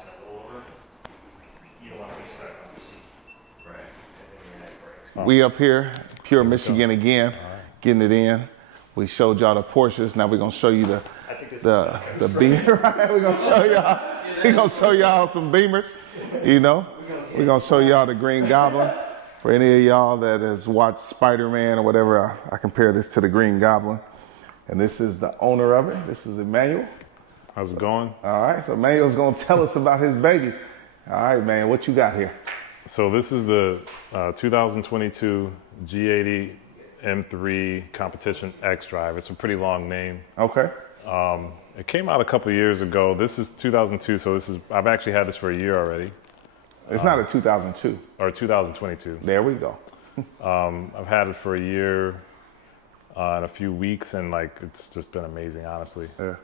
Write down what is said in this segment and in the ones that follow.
step over, you don't want to be stuck on the seat. Right. And then your neck breaks. We up here, Pure Michigan again, getting it in. We showed y'all the Porsches. Now we're gonna show you the Beamer. Right? We're gonna show y'all some Beamers. You know, we're gonna show y'all the Green Goblin. For any of y'all that has watched Spider-Man or whatever, I compare this to the Green Goblin. And this is the owner of it. This is Emmanuel. How's it going? All right, so Emmanuel's gonna tell us about his baby. All right, man, what you got here? So this is the 2022 G80 M3 Competition X Drive. It's a pretty long name. Okay. It came out a couple of years ago. This is 2002, so I've actually had this for a year already. It's not a 2002. Or 2022. There we go. I've had it for a year and a few weeks, and like it's just been amazing, honestly. Yeah.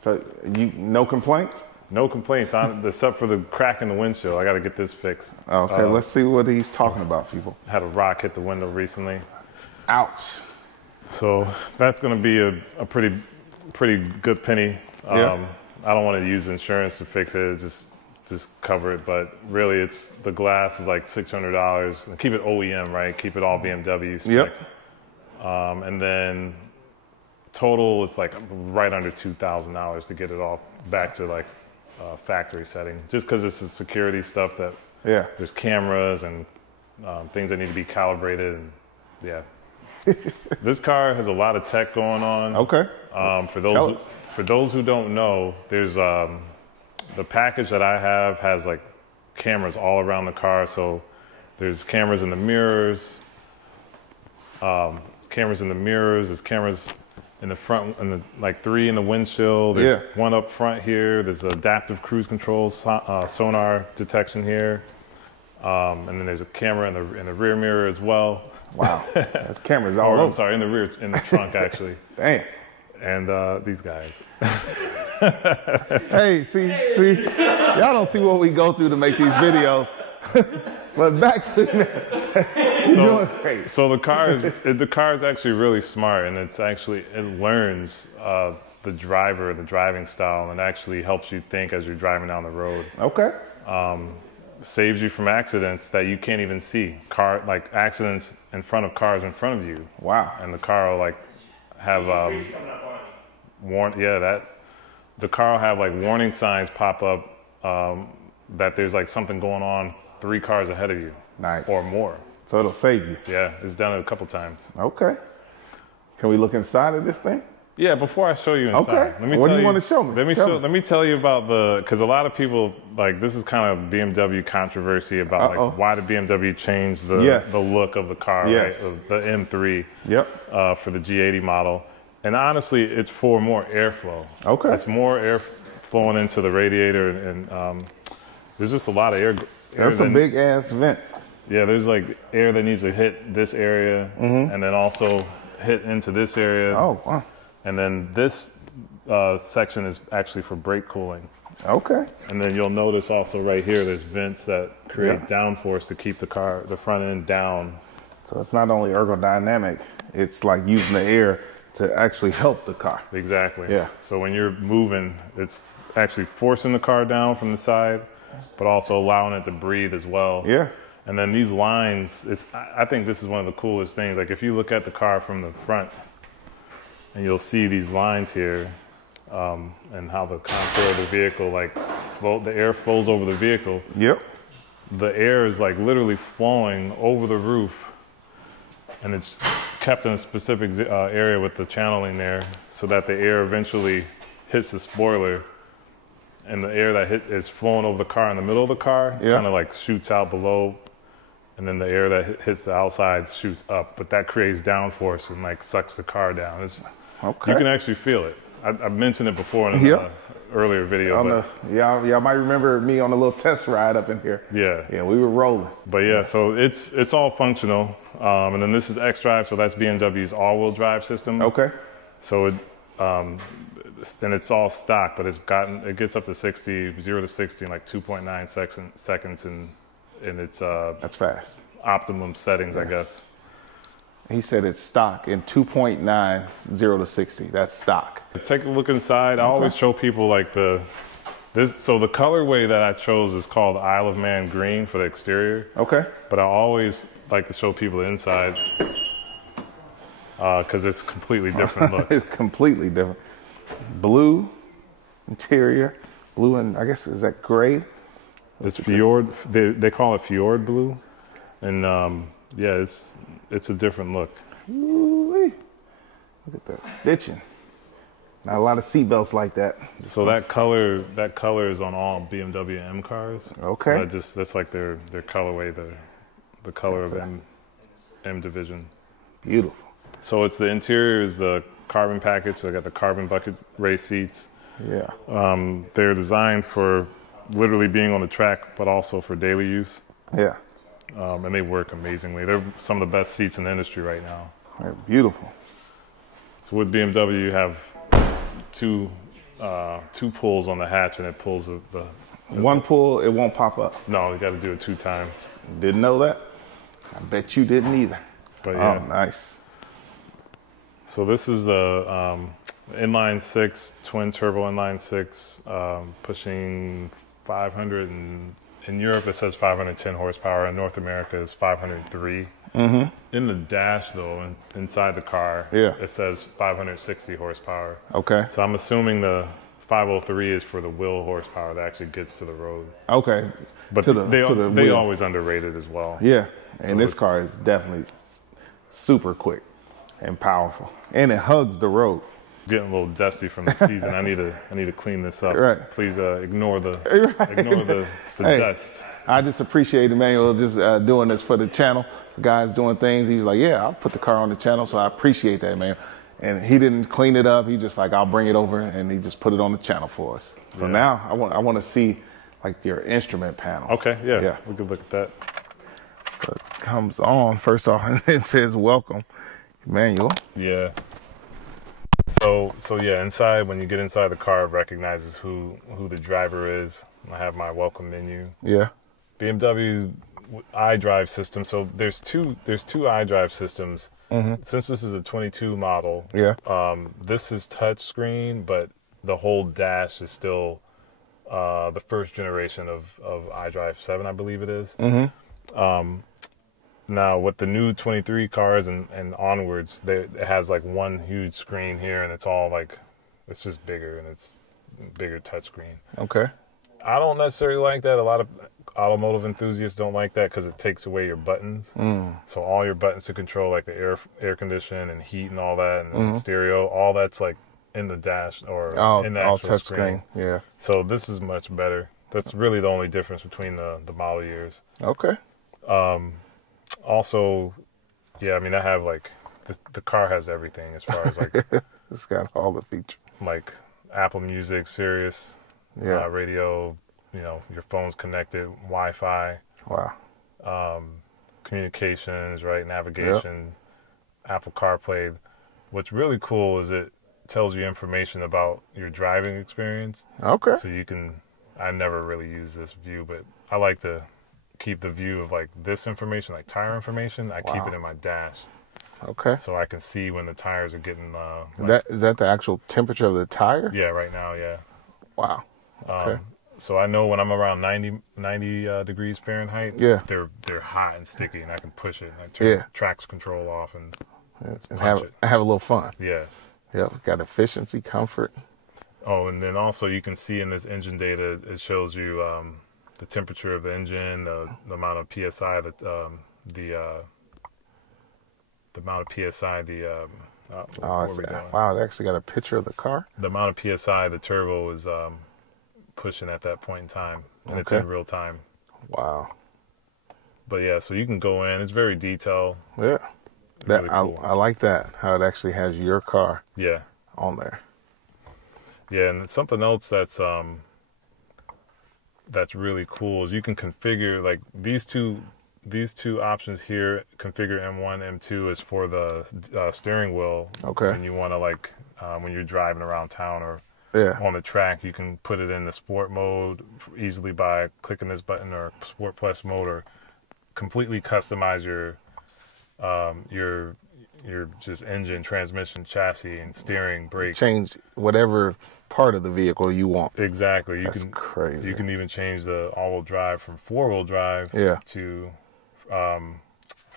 So no complaints? No complaints, except for the crack in the windshield. I got to get this fixed. Okay, let's see what he's talking about, people. Had a rock hit the window recently. Ouch. So that's going to be a pretty good penny. Yeah. I don't want to use insurance to fix it. Just cover it, but really the glass is like $600. Keep it OEM, right? Keep it all BMW spec. Yep. And then total is like right under $2,000 to get it all back to like factory setting. Just because it's the security stuff that there's cameras and things that need to be calibrated, and yeah. This car has a lot of tech going on. Okay. For those who don't know, there's the package that I have has like cameras all around the car. So there's cameras in the mirrors, there's cameras in the front, and like 3 in the windshield. There's one up front here. There's adaptive cruise control, sonar detection here, and then there's a camera in the rear mirror as well. Wow, there's cameras all over. I'm sorry, in the trunk actually. Damn. And these guys. Hey, see, y'all don't see what we go through to make these videos. But back to you're doing great. So the car is actually really smart, and it learns the driving style, and actually helps you think as you're driving down the road. Okay. Saves you from accidents that you can't even see. Accidents in front of cars in front of you. Wow. And the car will like have the car will have like warning signs pop up that there's like something going on 3 cars ahead of you. Nice. Or more. So it'll save you. Yeah, it's done it a couple times. Okay. Can we look inside of this thing? Yeah, before I show you inside. Okay. What do you want to show me? Let me tell you about because a lot of people, like, this is kind of BMW controversy about like why did BMW change the look of the car, right? The M3 for the G80 model. And honestly, it's for more airflow. Okay. It's more air flowing into the radiator, and there's just a lot of air. There's some big ass vents. Yeah, there's like air that needs to hit this area, and then also hit into this area. Oh, wow. And then this section is actually for brake cooling. Okay. And then you'll notice also right here, there's vents that create downforce to keep the front end down. So it's not only ergodynamic, it's like using the air to actually help the car. Exactly. Yeah. So when you're moving, it's actually forcing the car down from the side, but also allowing it to breathe as well. Yeah. And then these lines, I think this is one of the coolest things. Like if you look at the car from the front, and you'll see these lines here, and how the contour of the vehicle, the air flows over the vehicle. Yep. The air is like literally flowing over the roof, and it's kept in a specific area with the channeling there, so that the air eventually hits the spoiler, and the air that is flowing over the car in the middle of the car kind of like shoots out below, and then the air that hits the outside shoots up, but that creates downforce and like sucks the car down. You can actually feel it. I mentioned it before in an earlier video. Y'all might remember me on a little test ride up in here. Yeah, we were rolling. But yeah, so it's all functional, and then this is X Drive, so that's BMW's all-wheel drive system. Okay. So and it's all stock, but it gets up to 0 to 60 in like 2.9 seconds, and it's that's fast. Optimum settings, I guess. He said it's stock in 2.9, 0 to 60. That's stock. Take a look inside. I always show people like the So the colorway that I chose is called Isle of Man Green for the exterior. Okay. But I always like to show people the inside because it's a completely different look. It's completely different. Blue interior, blue, and I guess is that gray? It's fjord. They call it fjord blue, and yeah, it's a different look. Ooh-wee. Look at that stitching. Not a lot of seatbelts like that. So that color is on all BMW M cars. Okay. So that's like their colorway, the color of M division. Beautiful. So it's the interior is the carbon package. So I got the carbon bucket race seats. Yeah. They're designed for literally being on the track, but also for daily use. Yeah. And they work amazingly. They're some of the best seats in the industry right now. They're beautiful. So with BMW, you have two pulls on the hatch, and it pulls the one pull, it won't pop up. No, you got to do it 2 times. Didn't know that. I bet you didn't either. But yeah. Oh, nice. So this is the inline 6 twin turbo inline 6, pushing 500, and in Europe it says 510 horsepower. In North America it's 503. Mm-hmm. In the dash though, inside the car, it says 560 horsepower. Okay. So I'm assuming the 503 is for the wheel horsepower that actually gets to the road. Okay. But they always underrated as well. Yeah. And this car is definitely super quick and powerful, and it hugs the road. Getting a little dusty from the season. I need to clean this up. Right. Please ignore the dust. I just appreciate Emmanuel just doing this for the channel. The guy's doing things. He's like, yeah, I'll put the car on the channel. So I appreciate that, man. And he didn't clean it up. He just like, I'll bring it over, and he just put it on the channel for us. So now I want to see like your instrument panel. Okay. Yeah. We could look at that. So it comes on first off, and it says welcome, Emmanuel. Yeah. So yeah, inside, when you get inside the car, it recognizes who the driver is. I have my welcome menu. Yeah. BMW iDrive system. So there's two iDrive systems. Mm-hmm. Since this is a 22 model, this is touch screen, but the whole dash is still the first generation of iDrive 7, I believe it is. Mm-hmm. Now, with the new 23 cars and onwards, it has like one huge screen here, and it's all like, it's just bigger, and it's bigger touchscreen. Okay. I don't necessarily like that. A lot of automotive enthusiasts don't like that because it takes away your buttons. So all your buttons to control like the air condition and heat and all that, and stereo, all that's like in the dash or in the actual touch screen. Yeah. So this is much better. That's really the only difference between the model years. Okay. Also, yeah, I mean, I have like the car has everything as far as like it's got all the features, like Apple Music, Sirius, radio. You know, your phone's connected, Wi-Fi. Wow. Communications, right? Navigation, Apple CarPlay. What's really cool is it tells you information about your driving experience. Okay. So you can. I never really use this view, but I like to keep the view of like this information, like tire information. I keep it in my dash. Okay. So I can see when the tires are getting. Is that the actual temperature of the tire? Yeah, right now, yeah. Wow. Okay. So I know when I'm around 90 degrees Fahrenheit, they're hot and sticky, and I can push it. And I turn traction control off and have a little fun. Yeah. Yep. Got efficiency, comfort. Oh, and then also you can see in this engine data, it shows you the temperature of the engine, the amount of psi that the amount of psi wow, it actually got a picture of the car. The amount of psi the turbo is pushing at that point in time, and it's in real time. Wow. But yeah, so you can go in. It's very detailed. Yeah. Really cool. I like that, how it actually has your car on there. Yeah, and something else that's really cool is you can configure like these two options here. Configure M1, M2 is for the steering wheel. Okay. And you want to like when you're driving around town or on the track, you can put it in the sport mode easily by clicking this button, or Sport Plus mode, or completely customize your your just engine, transmission, chassis, and steering, brake. Change whatever part of the vehicle you want. Exactly. That's crazy. You can even change the all-wheel drive from four-wheel drive to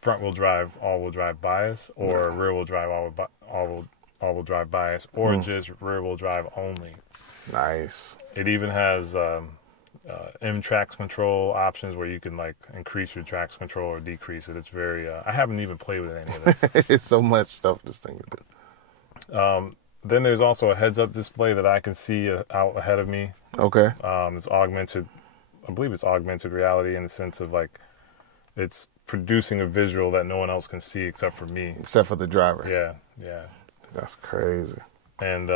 front-wheel drive, all-wheel drive bias, or rear-wheel drive, all-wheel drive bias, or just rear-wheel drive only. Nice. It even has traction control options where you can like increase your traction control or decrease it. It's very. I haven't even played with any of this. It's so much stuff this thing can do. Then there's also a heads-up display that I can see out ahead of me. Okay. It's augmented. I believe it's augmented reality in the sense of like it's producing a visual that no one else can see except for me. Except for the driver. Yeah. That's crazy. And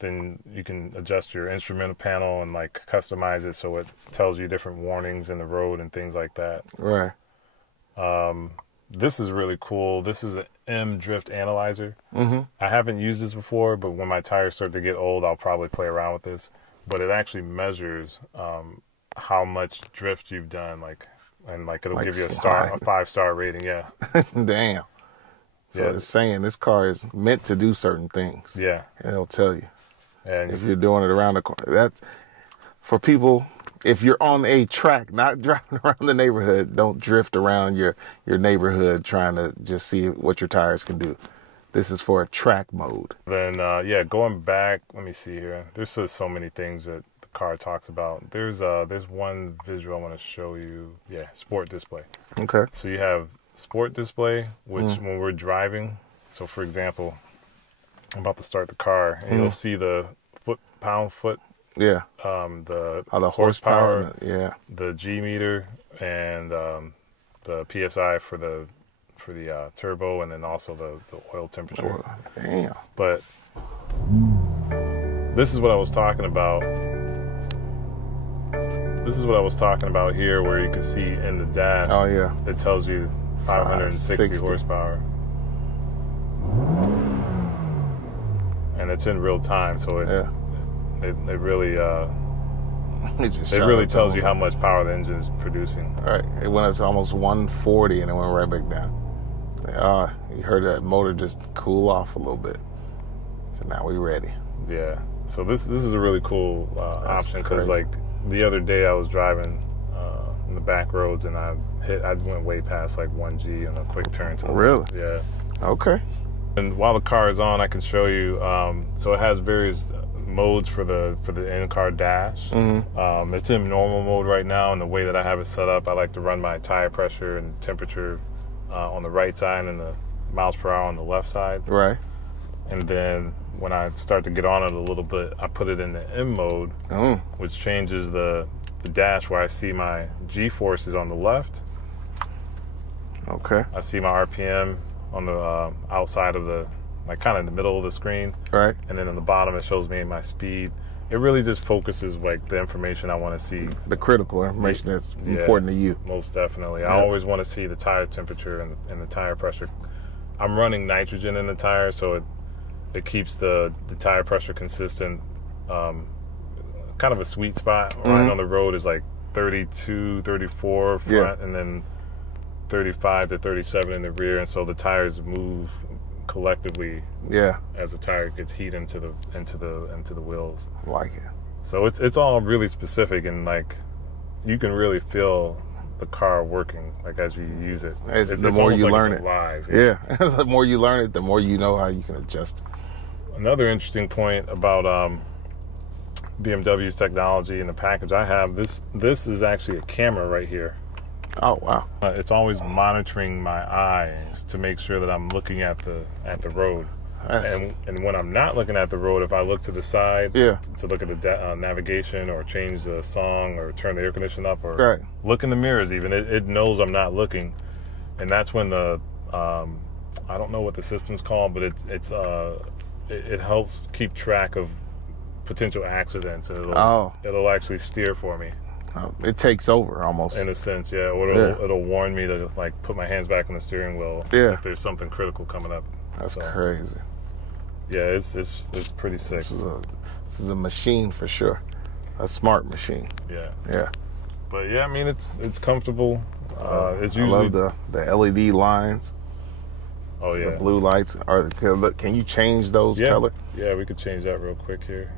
then you can adjust your instrument panel and like customize it so it tells you different warnings in the road and things like that. Right. This is really cool. This is an M drift analyzer. Mm-hmm. I haven't used this before, but when my tires start to get old, I'll probably play around with this. But it actually measures how much drift you've done, and it'll give you a 5-star rating. Yeah. Damn. So it's saying this car is meant to do certain things. Yeah. And it'll tell you. And if you're doing it around the corner, that for people, if you're on a track, not driving around the neighborhood, don't drift around your neighborhood trying to just see what your tires can do. This is for a track mode. Then, going back, let me see here. There's so many things that the car talks about. There's one visual I want to show you. Yeah, sport display. Okay. So you have sport display, which when we're driving, so for example, I'm about to start the car, and you'll see the pound-foot. Yeah. The horsepower. The G meter, and the PSI for the turbo, and then also the oil temperature. Oh, damn. But this is what I was talking about. This is what I was talking about here, where you can see in the dash. Oh yeah. It tells you 560 horsepower. And it's in real time, so it really tells you how much power the engine is producing. All right, it went up to almost 140 and it went right back down. You heard that motor just cool off a little bit. So now we're ready. Yeah. So this is a really cool option, because like the other day I was driving in the back roads and I went way past like 1G on a quick turn to the left. Yeah. Okay. And while the car is on, I can show you. So it has various modes for the in-car dash. Mm-hmm. It's in normal mode right now, and the way that I have it set up, I like to run my tire pressure and temperature on the right side and the miles per hour on the left side. Right. And then when I start to get on it a little bit, I put it in the M mode, which changes the dash where I see my G-forces on the left. Okay. I see my RPM on the outside of the, like kind of in the middle of the screen. Right. And then on the bottom, it shows me my speed. It really just focuses like the information I want to see. The critical information that's important to you. Most definitely. I always want to see the tire temperature and the tire pressure. I'm running nitrogen in the tire, so it keeps the tire pressure consistent. Kind of a sweet spot. Right on the road is like 32, 34 front, and then 35 to 37 in the rear, and so the tires move collectively as the tire gets heat into the wheels. I like it. So it's all really specific, and like you can really feel the car working like as you use it. The more you learn it. Alive. The more you learn it, the more you know how you can adjust it. Another interesting point about BMW's technology and the package I have, this is actually a camera right here. Oh wow! It's always monitoring my eyes to make sure that I'm looking at the road. And when I'm not looking at the road, if I look to the side to look at the navigation or change the song or turn the air conditioning up or look in the mirrors, even it knows I'm not looking, and that's when the I don't know what the system's called, but it helps keep track of potential accidents, and it'll actually steer for me. It takes over almost. In a sense, or it'll warn me to like put my hands back on the steering wheel if there's something critical coming up. That's crazy. Yeah, it's pretty sick. This is a machine for sure, a smart machine. Yeah. But yeah, I mean it's comfortable. It's usually I love the LED lines. Oh yeah. The blue lights are. Can you change those color? Yeah, we could change that real quick here.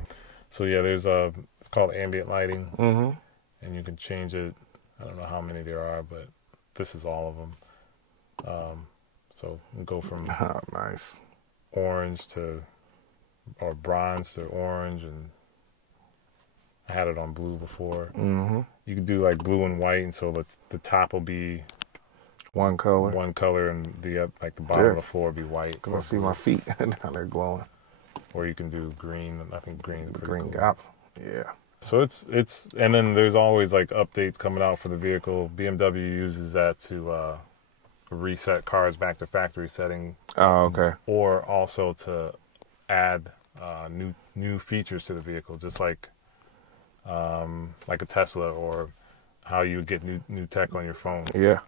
So yeah, there's it's called ambient lighting, and you can change it. I don't know how many there are, but this is all of them. So we go from nice orange or bronze to orange, and I had it on blue before. You can do like blue and white, and so the top will be one color, and the bottom of the floor will be white. Cause I see my feet now they're glowing. Or you can do green. I think green is pretty green cool. Goblin. Yeah. So it's and then there's always like updates coming out for the vehicle. BMW uses that to reset cars back to factory setting. Oh, okay. Or also to add new features to the vehicle, just like a Tesla, or how you would get new tech on your phone. Yeah.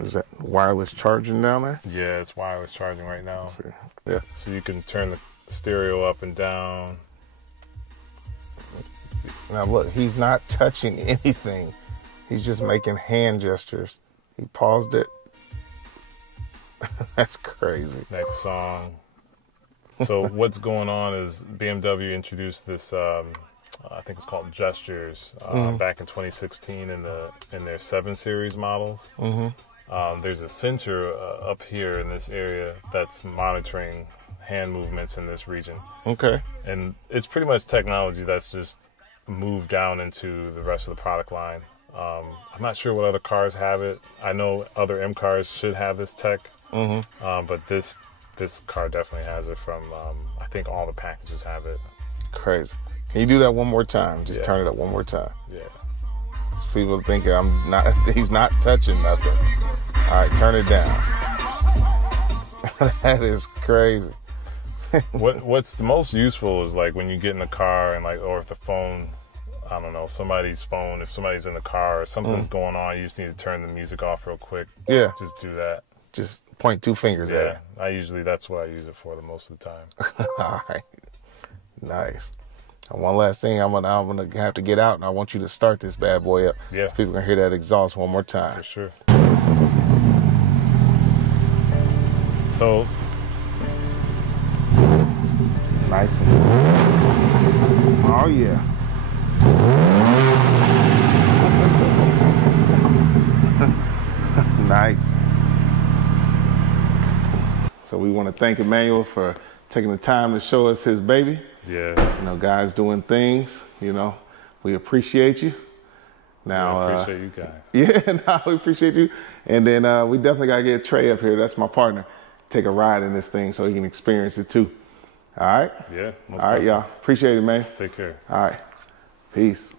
Is that wireless charging down there? Yeah, it's wireless charging right now. Let's see. Yeah. So you can turn the stereo up and down. Now look, he's not touching anything. He's just making hand gestures. He paused it. That's crazy. Next song. So what's going on is BMW introduced this, I think it's called Gestures, back in 2016 in their 7 Series models. There's a sensor up here in this area that's monitoring hand movements in this region. Okay. And it's pretty much technology that's just moved down into the rest of the product line. I'm not sure what other cars have it. I know other M cars should have this tech, but this car definitely has it. From I think all the packages have it. Crazy. Can you do that one more time? Just turn it up one more time. Yeah. People think he's not touching nothing. All right, turn it down. That is crazy. What's the most useful is like when you get in the car and or if the phone, I don't know, somebody's phone, if somebody's in the car or something's going on, you just need to turn the music off real quick. Yeah. Just do that. Just point 2 fingers at it. That's what I use it for the most of the time. All right. Nice. And one last thing, I'm gonna have to get out, and I want you to start this bad boy up. Yeah. So people can hear that exhaust one more time. For sure. So nice. Oh yeah. Nice. So we want to thank Emmanuel for taking the time to show us his baby. Yeah. You know, guys doing things, we appreciate you. Now, I appreciate you guys. Yeah, we appreciate you. And then we definitely got to get Trey up here. That's my partner. Take a ride in this thing so he can experience it too. All right? Yeah. All right, y'all. Appreciate it, man. Take care. All right. Peace.